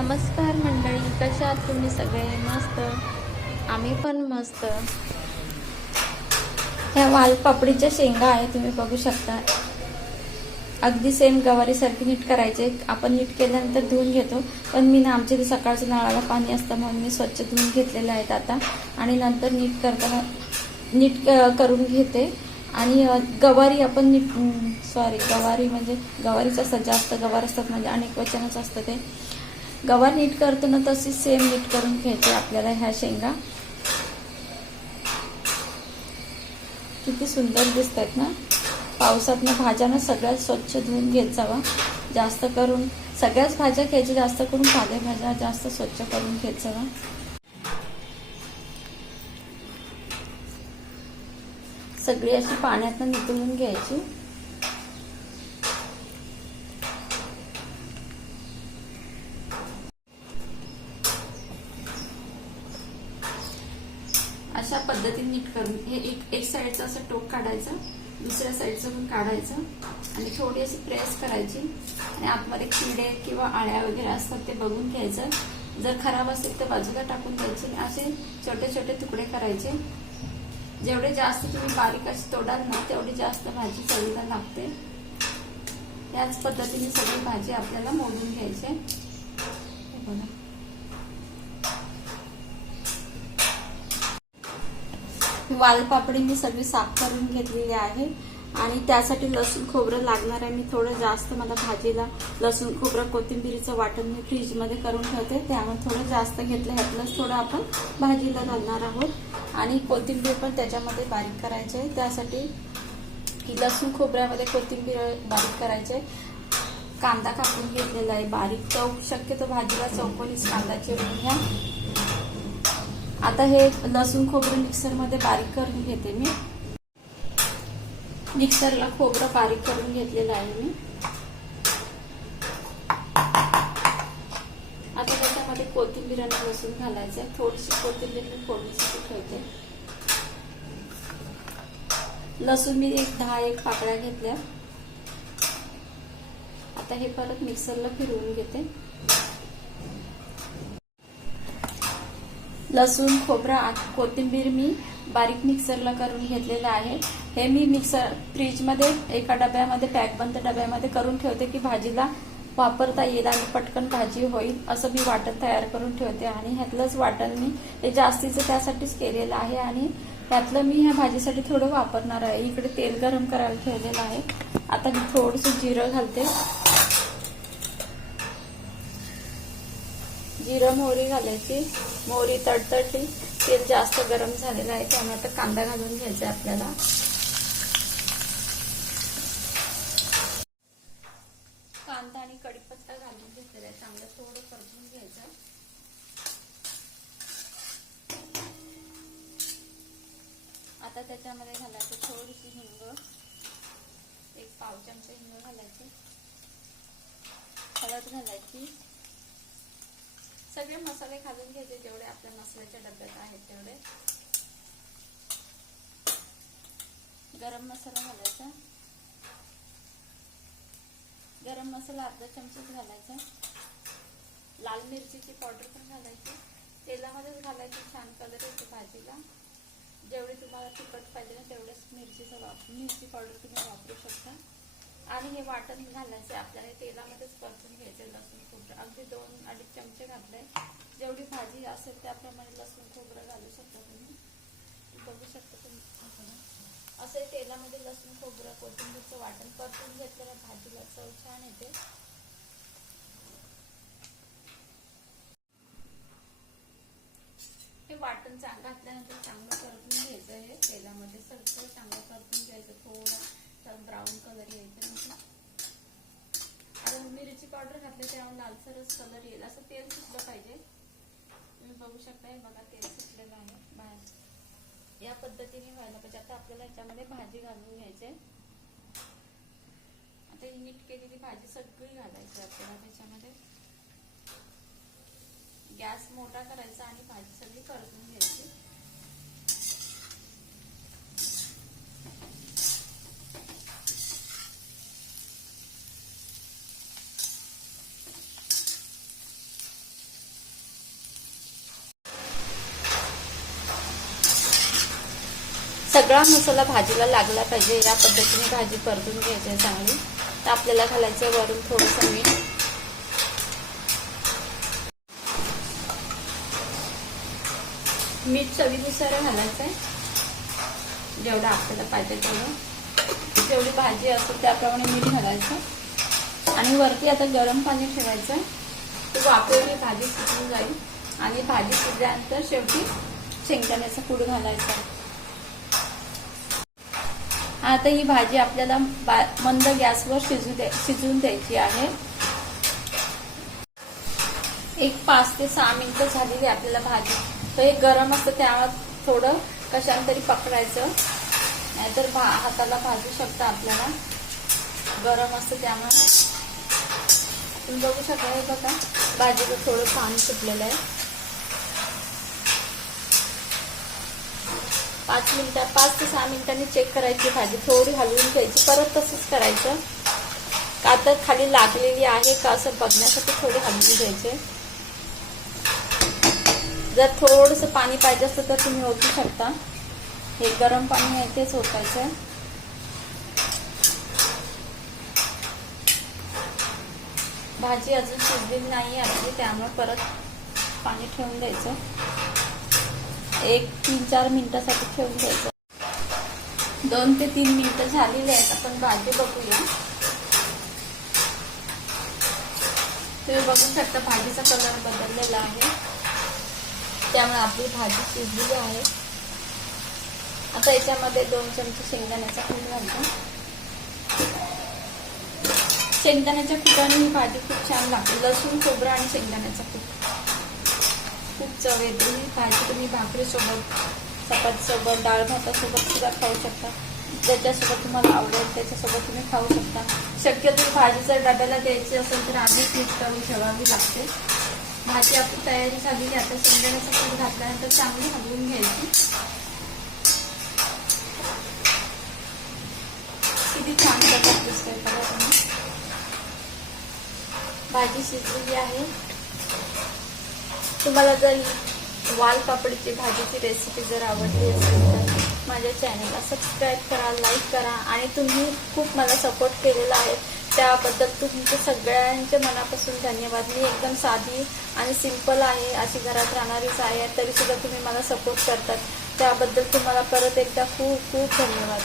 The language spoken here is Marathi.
नमस्कार मंडळी कशा आहात तुम्ही सगळे? मस्त? आम्ही पण मस्त. ह्या वालपापडीच्या शेंगा आहे तुम्ही बघू शकता. अगदी सेम गवारीसारखी नीट करायचे. आपण नीट केल्यानंतर धुवून घेतो. पण मी ना आमच्या इथे सकाळचं नळाला पाणी असतं म्हणून मी स्वच्छ धुवून घेतलेलं आहेत आता. आणि नंतर नीट करताना नीट करून घेते. आणि गवारी आपण नीट सॉरी गवारी म्हणजे गवारीचं असतं जास्त गवार असतात म्हणजे अनेक वचनच असतं ते. गवा नीट करतो ना तशी सेम नीट करून घ्यायचे आपल्याला ह्या शेंगा. किती सुंदर दिसत आहेत ना. पावसातनं भाज्या सगळ्यात स्वच्छ धुवून घेत जावा जास्त करून सगळ्याच भाज्या घ्यायच्या जास्त करून पालेभाज्या जास्त स्वच्छ करून घेत जावा सगळी अशी पाण्यातनं नितळून घ्यायची. अशा पद्धतीने नीट करून हे एक एक साईडचं असं टोक काढायचं दुसऱ्या साईडचं पण काढायचं आणि थोडी अशी प्रेस करायची आणि आतमध्ये किडे किंवा आळ्या वगैरे असतात ते बघून घ्यायचं. जर खराब असेल तर बाजूला टाकून द्यायचे आणि असे छोटे छोटे तुकडे करायचे. जेवढे जास्त तुम्ही बारीक अशी तोडाल ना तेवढी जास्त भाजी चवीला लागते. याच पद्धतीने सगळी भाजी आपल्याला मोडून घ्यायची बघा. वालपापडी मी सगळी साफ करून घेतलेली आहे. आणि त्यासाठी लसूण खोबरं लागणार आहे. मी थोडं जास्त मला भाजीला लसूण खोबरं कोथिंबिरीचं वाटण मी फ्रीजमध्ये करून ठेवते. त्यामुळे थोडं जास्त घेतलं ह्यातलंच थोडं आपण भाजीला घालणार आहोत. आणि कोथिंबीर पण त्याच्यामध्ये बारीक करायचे आहे. त्यासाठी ही लसूण खोबऱ्यामध्ये कोथिंबीर बारीक करायचे कांदा कापून घेतलेला आहे. बारीक चौक शक्यतो भाजीला चौकोनीच कांदा चिरून घ्या. आता हे लसूण खोबरं मिक्सरमध्ये बारीक करून घेते मी. मिक्सरला खोबरं बारीक करून घेतलेलं आहे मी. आता त्याच्यामध्ये कोथिंबीर आणि लसूण घालायचं आहे थोडीशी कोथिंबीर मी फोडणीसाठी ठेवते. लसूण मी एक दहा एक पाकळ्या घेतल्या. आता हे परत मिक्सरला फिरवून घेते. लसूण खोबरा कोथिंबीर मी बारीक मिक्सरला करून घेतलेलं आहे. हे मी मिक्सर फ्रीजमध्ये एका डब्यामध्ये पॅकबंद डब्यामध्ये करून ठेवते की भाजीला वापरता येईल आणि पटकन भाजी होईल असं मी वाटण तयार करून ठेवते. आणि ह्यातलंच वाटण मी हे जास्तीचं त्यासाठीच केलेलं आहे आणि त्यातलं मी ह्या भाजीसाठी थोडं वापरणार आहे. इकडे तेल गरम करायला ठेवलेलं आहे. आता मी थोडंसं जिरं घालते. जिरं मोहरी घालायची मोहरी तडतडली तेल जास्त गरम झालेलं आहे त्यामुळे आता कांदा घालून घ्यायचा आहे आपल्याला. कांदा आणि कढीपत्ता घालून घेतलेला आहे चांगलं थोडं परतून घ्यायचं आता त्याच्यामध्ये घालायचं थोडीशी हिंग एक पाव चमचा हिंग घालायची. हळद घालायची. सगळे मसाले घालून घ्यायचे जेवढे आपल्या मसाल्याच्या डब्यात आहेत तेवढे. गरम मसाला घालायचा. गरम मसाला अर्धा चमचाच घालायचा. लाल मिरचीची पावडर पण घालायची. तेलामध्येच घालायची छान कलर येते भाजीला. जेवढे तुम्हाला तिखट पाहिजे ना तेवढेच मिरचीचा वापर मिरची पावडर तुम्ही वापरू शकता. आणि हे वाटण घालायचं आपल्याला तेलामध्येच परतून घ्यायचं लसूण खोबरं. अगदी दोन अडीच चमचे घातले. जेवढी भाजी असेल त्याप्रमाणे लसूण खोबरं घालू शकता तुम्ही. बघू शकता तुम्ही. असं तेलामध्ये लसूण खोबरं कोथिंबीरचं वाटण परतून घेतलेल्या भाजीला चव छान येते. हे वाटण चांगलं घातल्यानंतर चांगलं परतून घ्यायचं हे तेलामध्ये सगळं चांगलं परतून घ्यायचं. थोडं ब्राऊन कलर यायचं आता मिरची पावडर घातली त्यावर लालसरच कलर येईल. असं तेल सुटलं पाहिजे. तुम्ही बघू शकता बघा तेल सुटलेलं आहे बाहेर. या पद्धतीने व्हायला पाहिजे. आता आपल्याला याच्यामध्ये भाजी घालून घ्यायची आता ही नीट केलेली भाजी सगळी घालायची आपल्याला त्याच्यामध्ये. गॅस मोठा करायचा आणि भाजी सगळी परतून घ्यायची. सगळा मसाला भाजीला लागला पाहिजे या पद्धतीने भाजी परतून घ्यायची आहे चांगली. तर आपल्याला घालायचं आहे वरून थोडंसं मीठ. मीठ चवीनुसार घालायचं आहे. जेवढं आपल्याला पाहिजे तेवढं. जेवढी भाजी असेल त्याप्रमाणे मीठ घालायचं. आणि वरती आता गरम पाणी ठेवायचं ते वापरली भाजी शिजून जाईल. आणि भाजी शिजल्यानंतर शेवटी शेंगदाण्याचा कूड घालायचा आता ही भाजी आपल्याला बा- मंद गॅसवर शिजू द्या शिजून द्यायची आहे. एक पाच ते सहा मिनिटं झालेली आहे आपल्याला भाजी. तर हे गरम असतं त्यावर थोडं कशाने तरी पकडायचं. नाहीतर भा हाताला भाजू शकतं आपल्याला. गरम असतं त्यामुळे. तुम्ही बघू शकता हे बघा. भाजीचं थोडं पाणी सुटलेलं आहे. पाच मिनिटात पाच ते सहा मिनिटांनी चेक करायची भाजी. थोडी हलवून घ्यायची. परत तसंच करायचं. का तर खाली लागलेली आहे का असं बघण्यासाठी थोडी हलवून घ्यायचे. जर थोडंसं पाणी पाहिजे असतं तर तुम्ही ओतू शकता. हे गरम पाणी आहे तेच ओतायचं भाजी अजून शिजलेली नाही आपली त्यामुळे परत पाणी ठेवून द्यायचं. एक तीन चार मिनिटासाठी ठेवून द्यायचं. दोन ते तीन मिनिटं झालेली आहेत आपण भाजी बघूया. तुम्ही बघू शकता भाजीचा कलर बदललेला आहे. त्यामुळे आपली भाजी शिजलेली आहे. आता याच्यामध्ये दोन चमचे शेंगदाण्याचा कूट घालतो. शेंगदाण्याच्या कुटाने ही भाजी खूप छान लागते. लसूण खोबरं आणि शेंगदाण्याचा कूट. खूप चव येते. ही भाजी तुम्ही भाकरीसोबत चपातीसोबत डाळ भातासोबत सुद्धा खाऊ शकता. ज्याच्यासोबत तुम्हाला आवडेल त्याच्यासोबत तुम्ही खाऊ शकता. शक्यतो भाजी जर डब्याला द्यायची असेल तर आधीच मीठ करून ठेवावी लागते. भाजी आपली तयारी झालेली आता शेंगदाण्याचा कूट घातल्यानंतर चांगली हलवून घ्यायची. किती छान प्रकार दिसतोय बघा तुम्ही. भाजी शिजलेली आहे. तुम्हाला जर वाल पापडीची भाजीची रेसिपी जर आवडली असेल तर माझ्या चॅनलला सबस्क्राईब करा लाईक करा आणि तुम्ही खूप मला सपोर्ट केलेला आहे. त्याबद्दल तुमचे सगळ्यांचे मनापासून धन्यवाद. मी एकदम साधी आणि सिंपल आहे अशी घरात राहणारीच आहे. तरीसुद्धा तुम्ही मला सपोर्ट करतात. त्याबद्दल तुम्हाला परत एकदा खूप खूप धन्यवाद.